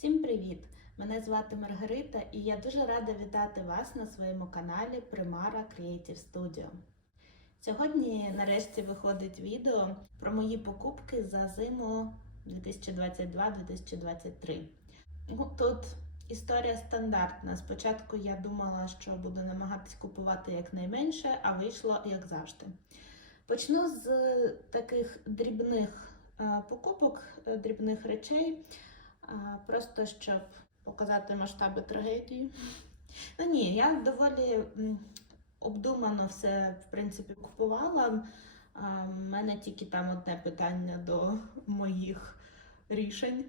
Всім привіт! Мене звати Маргарита і я дуже рада вітати вас на своєму каналі Primara Creative Studio. Сьогодні нарешті виходить відео про мої покупки за зиму 2022-2023. Ну, Тут історія стандартна. Спочатку я думала, що буду намагатись купувати якнайменше, а вийшло як завжди. Почну з таких дрібних е, покупок, е, дрібних речей. Просто щоб показати масштаби трагедії. Ну ні, я доволі обдумано все в принципі купувала. У мене тільки там одне питання до моїх рішень.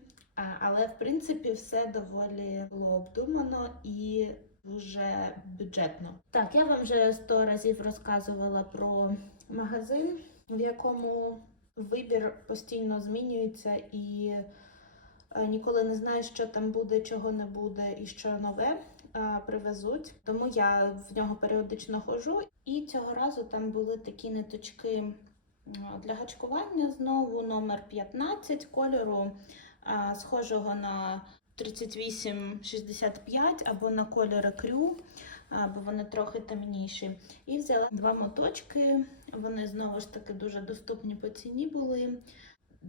Але в принципі все доволі було обдумано і дуже бюджетно. Так, я вам вже сто разів розказувала про магазин, в якому вибір постійно змінюється і Ніколи не знаєш, що там буде, чого не буде і що нове е, привезуть. Тому я в нього періодично ходжу. І цього разу там були такі ниточки для гачкування. Знову номер 15 кольору, е, схожого на 3865 або на кольори крю, бо вони трохи темніші. І взяла два моточки. Вони знову ж таки дуже доступні по ціні були.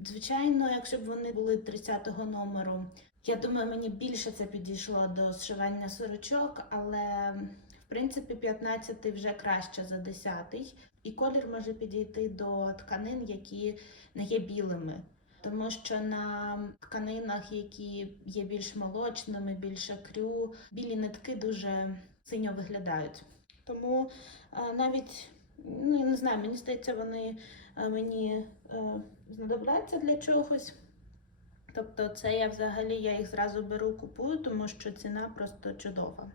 Звичайно, якщо б вони були 30-го номеру, я думаю, мені більше це підійшло до зшивання сорочок, але в принципі 15-й вже краще за 10-й. І колір може підійти до тканин, які не є білими. Тому що на тканинах, які є більш молочними, більше крю, білі нитки дуже синьо виглядають. Тому навіть ну не знаю, мені здається, вони мені е, знадобляться для чогось. Тобто, це я взагалі я їх зразу беру, купую, тому що ціна просто чудова.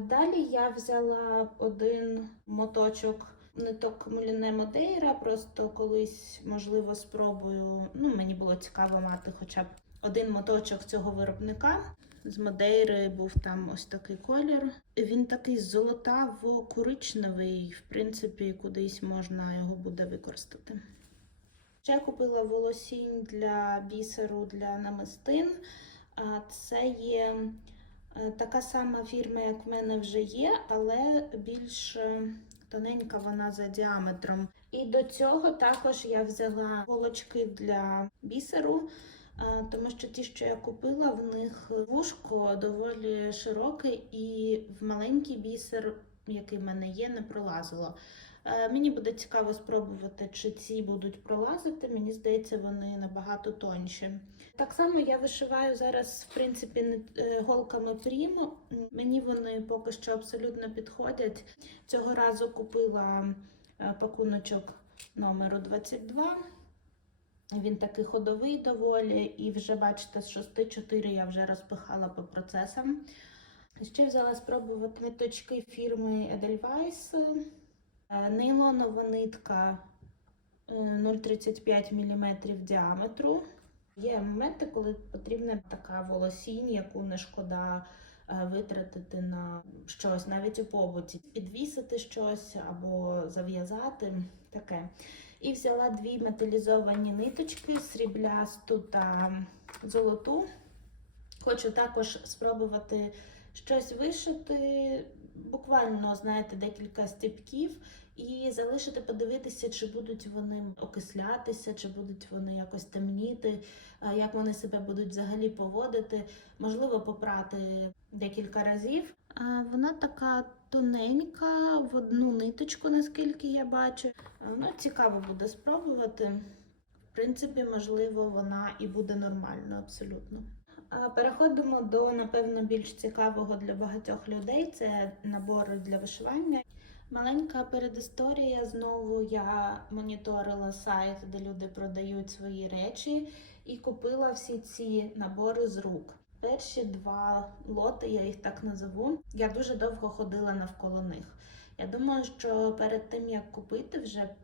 Далі я взяла один моточок ниток Муліне Модейра, просто колись, можливо, спробую. Ну, мені було цікаво мати хоча б один моточок цього виробника. З Модейри був там ось такий колір. Він такий золотаво-коричневий, в принципі, кудись можна його буде використати. Ще купила волосінь для бісеру для намистин. Це є е, така сама фірма, як в мене вже є, але більш е, тоненька вона за діаметром. І до цього також я взяла голочки для бісеру. Тому що ті, що я купила, в них вушко доволі широке, і в маленький бісер, який в мене є, не пролазило. Мені буде цікаво спробувати, чи ці будуть пролазити. Мені здається, вони набагато тонші. Так само я вишиваю зараз, в принципі, е, голками. М, Мені вони поки що абсолютно підходять. Цього разу купила е, пакуночок номеру 22. Він такий ходовий доволі, і вже бачите, з 6-4 я вже розпихала по процесам. Ще взяла спробувати ниточки фірми Edelweiss. Е, Нейлонова нитка е, 0,35 мм діаметру. Є моменти, коли потрібна така волосінь, яку не шкода е, витратити на щось, навіть у побуті, підвісити щось або зав'язати таке. І взяла дві металізовані ниточки сріблясту та золоту. Хочу також спробувати щось вишити, буквально, знаєте, декілька стіпків, і залишити, подивитися, чи будуть вони окислятися, чи будуть вони якось темніти, як вони себе будуть взагалі поводити. Можливо, попрати декілька разів. Вона така тоненька, в одну ниточку, наскільки я бачу. Ну, цікаво буде спробувати. В принципі, можливо, вона і буде нормально абсолютно. Переходимо до, напевно, більш цікавого для багатьох людей це набори для вишивання. Маленька передісторія. Знову я моніторила сайт, де люди продають свої речі, і купила всі ці набори з рук. Перші два лоти, я їх так назову. Я дуже довго ходила навколо них. Я думаю, що перед тим як купити вже е,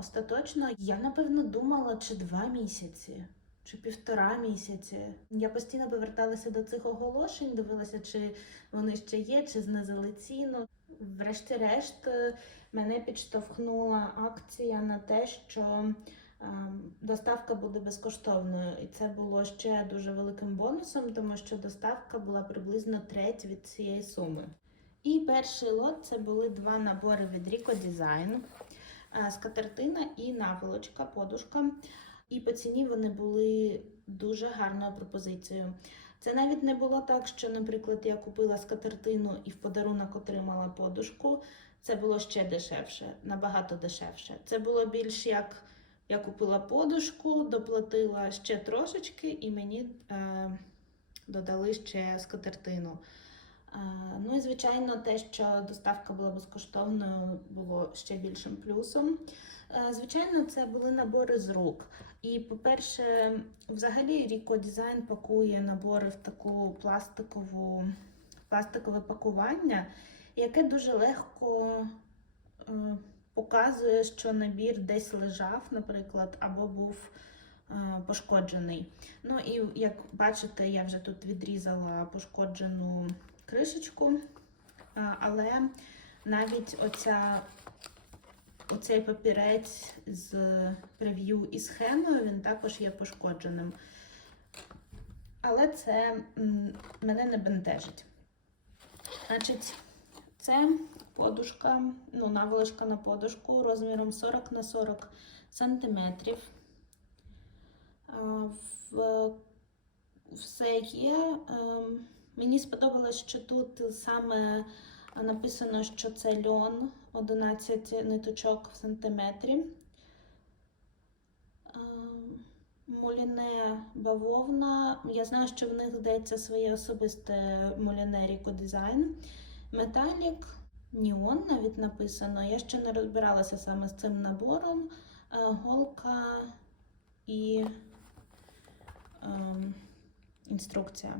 остаточно, я напевно думала, чи два місяці, чи півтора місяці. Я постійно поверталася до цих оголошень, дивилася, чи вони ще є, чи знизили ціну. Врешті-решт, е, мене підштовхнула акція на те, що доставка буде безкоштовною. І це було ще дуже великим бонусом, тому що доставка була приблизно треть від цієї суми. І перший лот це були два набори від Rico Design. Е, скатертина і наволочка, подушка. І по ціні вони були дуже гарною пропозицією. Це навіть не було так, що, наприклад, я купила скатертину і в подарунок отримала подушку. Це було ще дешевше, набагато дешевше. Це було більш як я купила подушку, доплатила ще трошечки, і мені е, додали ще скатертину. Е, ну і звичайно, те, що доставка була безкоштовною, було ще більшим плюсом. Е, Звичайно, це були набори з рук. І, по-перше, взагалі Ріко Дизайн пакує набори в таку пластикову, пластикове пакування, яке дуже легко е, показує, що набір десь лежав, наприклад, або був е, пошкоджений. Ну і як бачите, я вже тут відрізала пошкоджену кришечку, е, але навіть оця Оцей папірець з прев'ю і схемою, він також є пошкодженим. Але це мене не бентежить. Значить, це подушка, ну, наволочка на подушку розміром 40 на 40 сантиметрів. Все є. Ем, Мені сподобалось, що тут саме написано, що це льон 11 ниточок в сантиметрі. Ем, Муліне бавовна. Я знаю, що в них здається своє особисте муліне Ріко Дизайн. Металік, Ніон навіть написано. Я ще не розбиралася саме з цим набором. Е, Голка і ем, інструкція.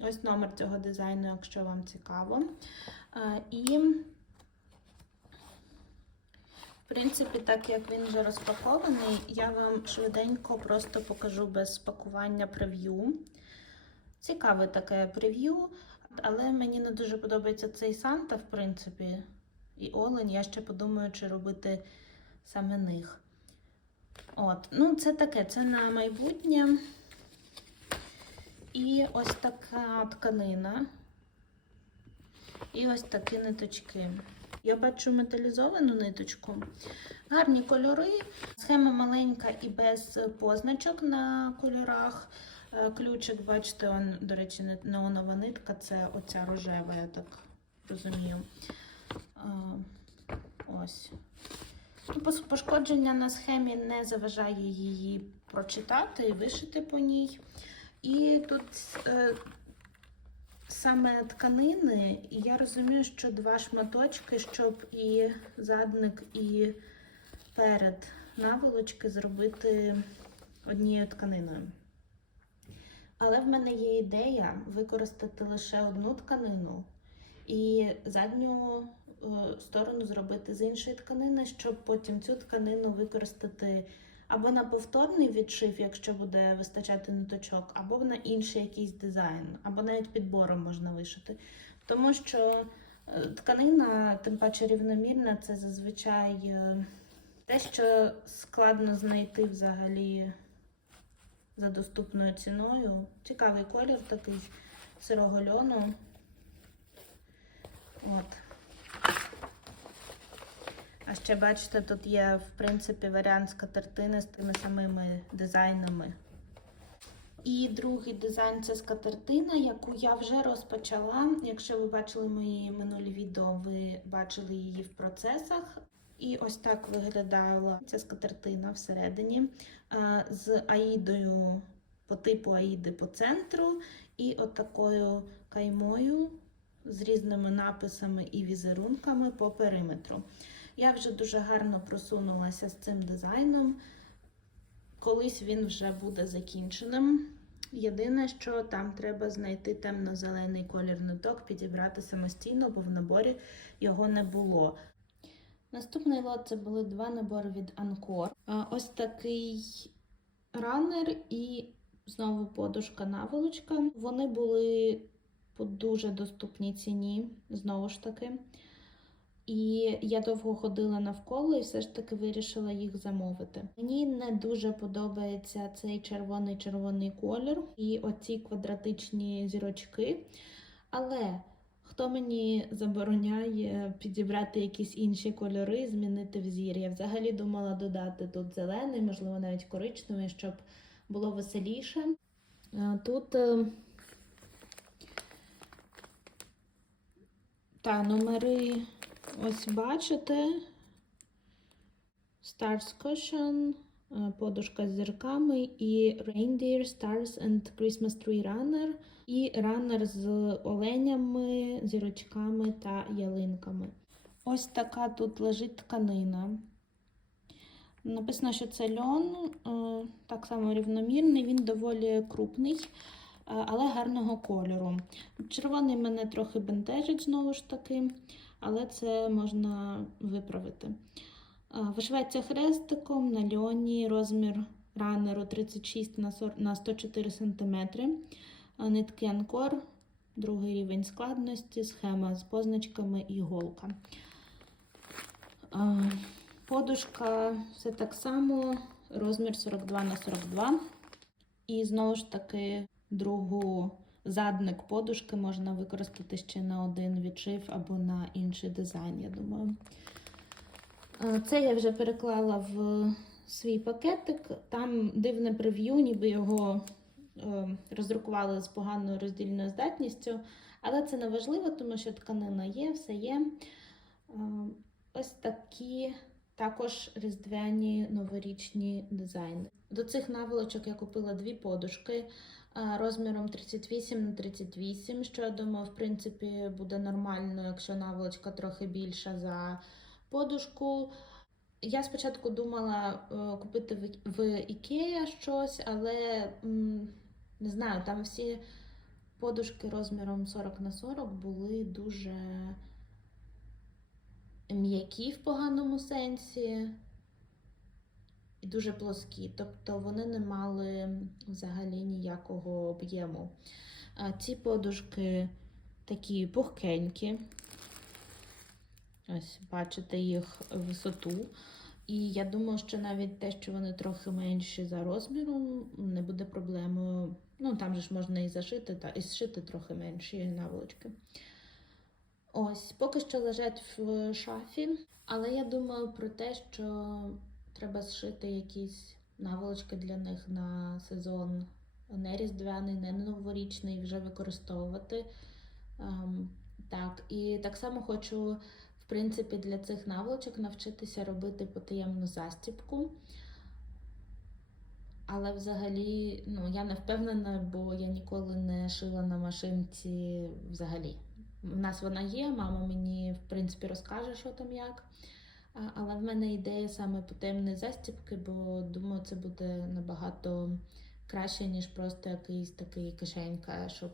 Ось номер цього дизайну, якщо вам цікаво. Е, І, в принципі, так як він вже розпакований, я вам швиденько просто покажу без пакування прев'ю. Цікаве таке прев'ю, але мені не дуже подобається цей Санта, в принципі, і Олень. Я ще подумаю, чи робити саме них. От, ну, це таке, це на майбутнє. І ось така тканина. І ось такі ниточки. Я бачу металізовану ниточку. Гарні кольори. Схема маленька і без позначок на кольорах. Е, Ключик, бачите, он, до речі, не- неонова нитка, це оця рожева, я так розумію. Е, Ось. Ну, Пошкодження на схемі не заважає її прочитати і вишити по ній. І тут е, саме тканини, і я розумію, що два шматочки, щоб і задник, і перед наволочки зробити однією тканиною. Але в мене є ідея використати лише одну тканину і задню е, сторону зробити з іншої тканини, щоб потім цю тканину використати або на повторний відшив, якщо буде вистачати ниточок, або на інший якийсь дизайн, або навіть підбором можна вишити. Тому що е, тканина, тим паче рівномірна, це зазвичай е, те, що складно знайти взагалі за доступною ціною. Цікавий колір такий сирого льону. От. А ще бачите, тут є, в принципі, варіант скатертини з тими самими дизайнами. І другий дизайн це скатертина, яку я вже розпочала. Якщо ви бачили мої минулі відео, ви бачили її в процесах. І ось так виглядала ця скатертина всередині з аїдою по типу аїди по центру, і отакою каймою з різними написами і візерунками по периметру. Я вже дуже гарно просунулася з цим дизайном. Колись він вже буде закінченим. Єдине, що там треба знайти темно-зелений колір ниток, підібрати самостійно, бо в наборі його не було. Наступний лот це були два набори від Анкор. Ось такий ранер і знову подушка наволочка. Вони були по дуже доступній ціні, знову ж таки. І я довго ходила навколо і все ж таки вирішила їх замовити. Мені не дуже подобається цей червоний-червоний колір і оці квадратичні зірочки. Але хто мені забороняє підібрати якісь інші кольори, змінити взір? Я взагалі думала додати тут зелений, можливо, навіть коричневий, щоб було веселіше. Е, Тут е, та номери ось бачите. Stars Cushion, подушка з зірками і Reindeer Stars and Christmas Tree Runner. І ранер з оленями, зірочками та ялинками. Ось така тут лежить тканина. Написано, що це льон, е, так само рівномірний, він доволі крупний, е, але гарного кольору. Червоний мене трохи бентежить знову ж таки, але це можна виправити. Вишивається хрестиком на льоні, розмір ранеру 36 на 40 на 104 см. Нитки анкор, другий рівень складності, схема з позначками і голка. Подушка все так само, розмір 42 на 42. І знову ж таки, другу задник подушки можна використати ще на один відшив або на інший дизайн, я думаю. А, Це я вже переклала в свій пакетик. Там дивне прев'ю, ніби його е, роздрукували з поганою роздільною здатністю, але це не важливо, тому що тканина є, все є. Е, Ось такі також різдвяні новорічні дизайни. До цих наволочок я купила дві подушки е, розміром 38 на 38, що я думаю, в принципі, буде нормально, якщо наволочка трохи більша за подушку. Я спочатку думала е, купити в, Ікея щось, але не знаю, там всі подушки розміром 40 на 40 були дуже м'які в поганому сенсі і дуже плоскі. Тобто вони не мали взагалі ніякого об'єму. Ці подушки такі пухкенькі. Ось, бачите їх висоту. І я думаю, що навіть те, що вони трохи менші за розміром, не буде проблемою. Ну, там же ж можна і зашити, та і зшити трохи менші наволочки. Ось, поки що лежать в шафі, але я думаю про те, що треба зшити якісь наволочки для них на сезон не різдвяний, не новорічний, вже використовувати. Ем, так, і так само хочу, принципі, для цих наволочок навчитися робити потаємну застібку. Але взагалі, ну, я не впевнена, бо я ніколи не шила на машинці взагалі. У нас вона є, мама мені, в принципі, розкаже, що там як. Але в мене ідея саме потаємної застібки, бо думаю, це буде набагато краще, ніж просто якийсь такий кишенька, щоб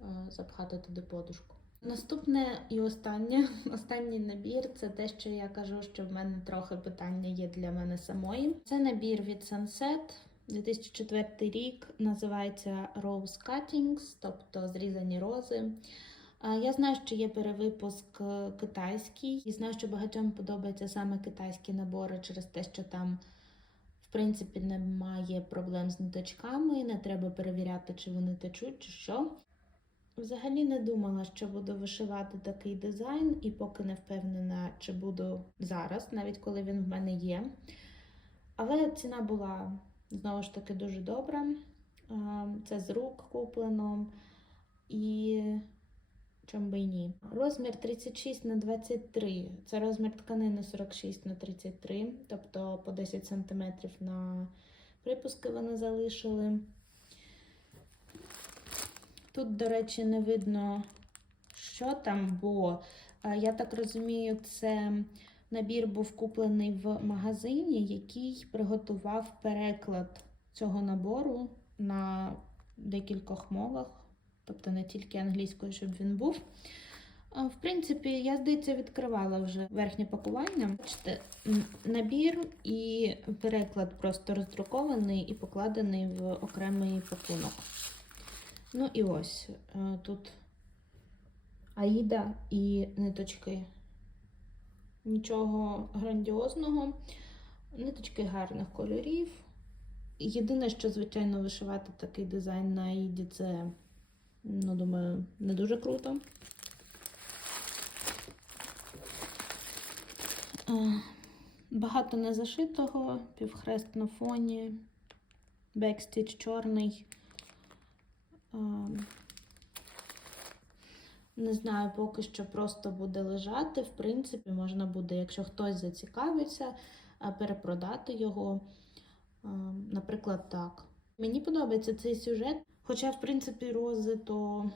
е, запхати туди подушку. Наступне і останнє, останній набір це те, що я кажу, що в мене трохи питання є для мене самої. Це набір від Sunset. 2004 рік називається Rose Cuttings, тобто зрізані рози. Я знаю, що є перевипуск китайський, і знаю, що багатьом подобаються саме китайські набори через те, що там, в принципі, немає проблем з ниточками, не треба перевіряти, чи вони течуть, чи що. Взагалі не думала, що буду вишивати такий дизайн, і поки не впевнена, чи буду зараз, навіть коли він в мене є. Але ціна була знову ж таки дуже добра. Це з рук куплено. І чому би ні. Розмір 36 на 23. Це розмір тканини 46 на 33, тобто по 10 см на припуски вони залишили. Тут, до речі, не видно, що там, бо е, я так розумію, це набір був куплений в магазині, який приготував переклад цього набору на декількох мовах, тобто не тільки англійською, щоб він був. В принципі, я, здається, відкривала вже верхнє пакування. Бачите, набір і переклад просто роздрукований і покладений в окремий пакунок. Ну і ось е, тут Аїда і ниточки нічого грандіозного. Ниточки гарних кольорів. Єдине, що, звичайно, вишивати такий дизайн на Іді, це, ну, думаю, не дуже круто. Е, Багато незашитого, півхрест на фоні, бекстіч чорний. Не знаю, поки що просто буде лежати. В принципі, можна буде, якщо хтось зацікавиться, е, перепродати його. Наприклад, так. Мені подобається цей сюжет, хоча, в принципі, рози, то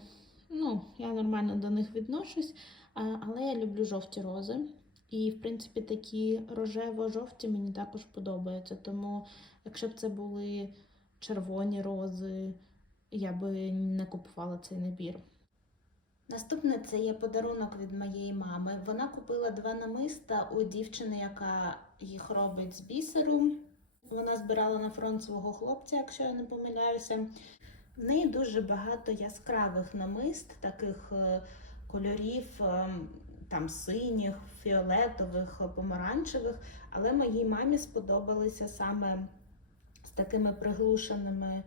ну, я нормально до них відношусь, але я люблю жовті рози. І, в принципі, такі рожево-жовті мені також подобаються. Тому, якщо б це були червоні рози, я би не купувала цей набір. Наступне це є подарунок від моєї мами. Вона купила два намиста у дівчини, яка їх робить з бісеру. Вона збирала на фронт свого хлопця, якщо я не помиляюся. В неї дуже багато яскравих намист, таких е, кольорів, е, там синіх, фіолетових, помаранчевих. Але моїй мамі сподобалися саме з такими приглушеними е,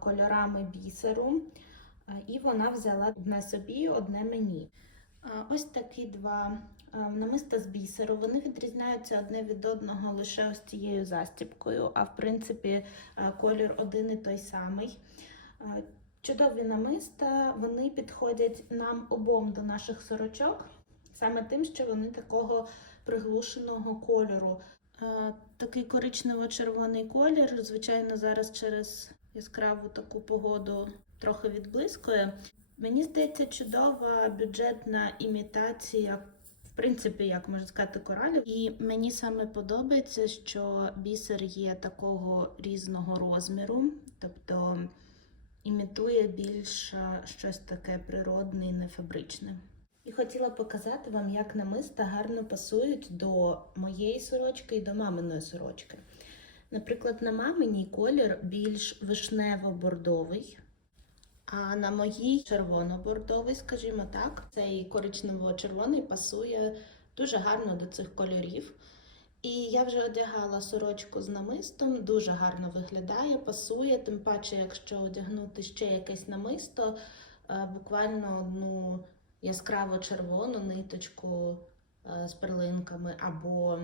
кольорами бісеру. Е, І вона взяла одне собі, одне мені. Е, Ось такі два е, намиста з бісеру. Вони відрізняються одне від одного лише ось цією застібкою, а в принципі е, колір один і той самий. Е, Чудові намиста, вони підходять нам обом до наших сорочок, саме тим, що вони такого приглушеного кольору. Е, Такий коричнево-червоний колір, звичайно, зараз через яскраву таку погоду трохи відблискує. Мені здається, чудова бюджетна імітація, в принципі, як можна сказати, коралів. І мені саме подобається, що бісер є такого різного розміру, тобто імітує більш щось таке природне і нефабричне. І хотіла показати вам, як намиста гарно пасують до моєї сорочки і до маминої сорочки. Наприклад, на маминій колір більш вишнево-бордовий, а на моїй червоно-бордовий, скажімо так, цей коричнево-червоний пасує дуже гарно до цих кольорів. І я вже одягала сорочку з намистом, дуже гарно виглядає, пасує, тим паче, якщо одягнути ще якесь намисто, е, буквально одну яскраво червону ниточку е, з перлинками, або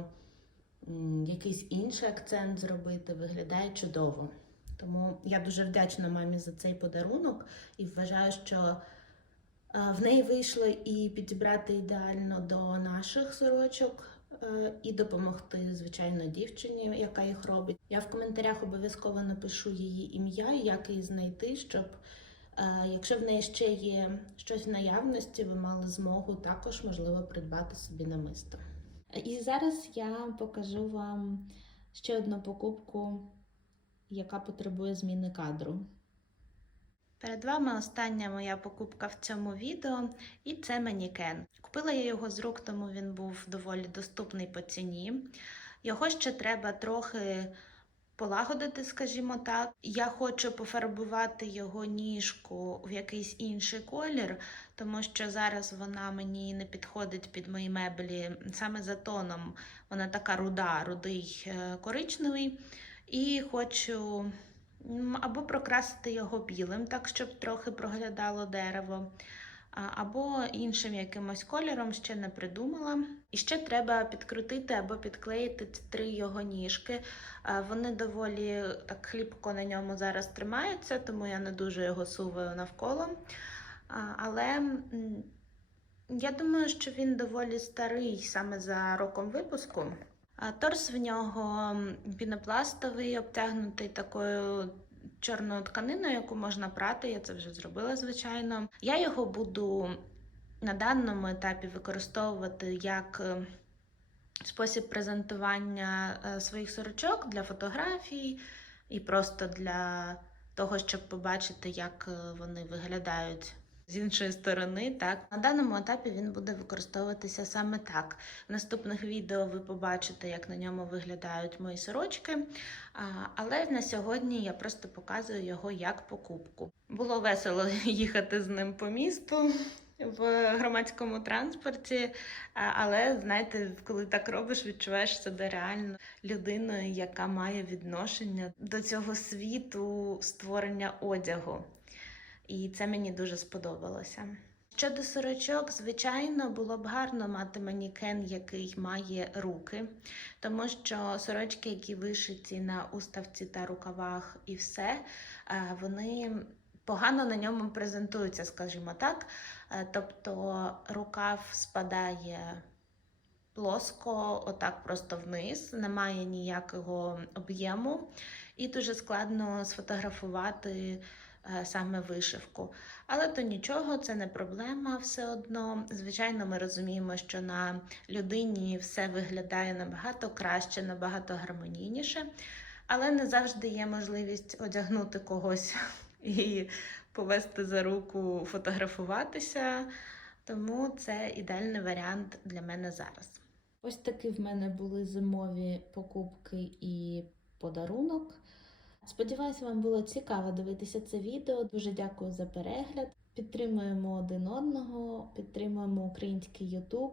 якийсь інший акцент зробити, виглядає чудово. Тому я дуже вдячна мамі за цей подарунок і вважаю, що е, в неї вийшло і підібрати ідеально до наших сорочок, е, і допомогти, звичайно, дівчині, яка їх робить. Я в коментарях обов'язково напишу її ім'я як її знайти, щоб е, якщо в неї ще є щось в наявності, ви мали змогу також, можливо, придбати собі намисто. І зараз я покажу вам ще одну покупку, яка потребує зміни кадру. Перед вами остання моя покупка в цьому відео, і це манікен. Купила я його з рук, тому він був доволі доступний по ціні. Його ще треба трохи полагодити, скажімо так. Я хочу пофарбувати його ніжку в якийсь інший колір, тому що зараз вона мені не підходить під мої меблі саме за тоном. Вона така руда, рудий е, коричневий. І хочу або прокрасити його білим, так щоб трохи проглядало дерево, або іншим якимось кольором ще не придумала. І ще треба підкрутити або підклеїти три його ніжки. Вони доволі так хліпко на ньому зараз тримаються, тому я не дуже його суваю навколо. Але я думаю, що він доволі старий саме за роком випуску. Торс в нього пінопластовий, обтягнутий такою чорною тканиною, яку можна прати. Я це вже зробила, звичайно. Я його буду на даному етапі використовувати як е, спосіб презентування е, своїх сорочок для фотографій і просто для того, щоб побачити, як е, вони виглядають. З іншої сторони, так на даному етапі він буде використовуватися саме так. В наступних відео ви побачите, як на ньому виглядають мої сорочки. Але на сьогодні я просто показую його як покупку. Було весело їхати з ним по місту. в громадському транспорті. Але знаєте, коли так робиш, відчуваєш себе реально людиною, яка має відношення до цього світу створення одягу. І це мені дуже сподобалося. Щодо сорочок, звичайно, було б гарно мати манікен, який має руки, тому що сорочки, які вишиті на уставці та рукавах, і все, е, вони погано на ньому презентуються, скажімо так. Е, Тобто рукав спадає плоско, отак просто вниз, немає ніякого об'єму, і дуже складно сфотографувати саме вишивку. Але то нічого, це не проблема все одно. Звичайно, ми розуміємо, що на людині все виглядає набагато краще, набагато гармонійніше, але не завжди є можливість одягнути когось і повести за руку, фотографуватися. Тому це ідеальний варіант для мене зараз. Ось такі в мене були зимові покупки і подарунок. Сподіваюся, вам було цікаво дивитися це відео. Дуже дякую за перегляд. Підтримуємо один одного, підтримуємо український Ютуб.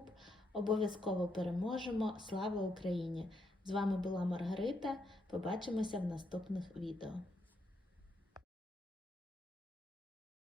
Обов'язково переможемо. Слава Україні! З вами була Маргарита. Побачимося в наступних відео.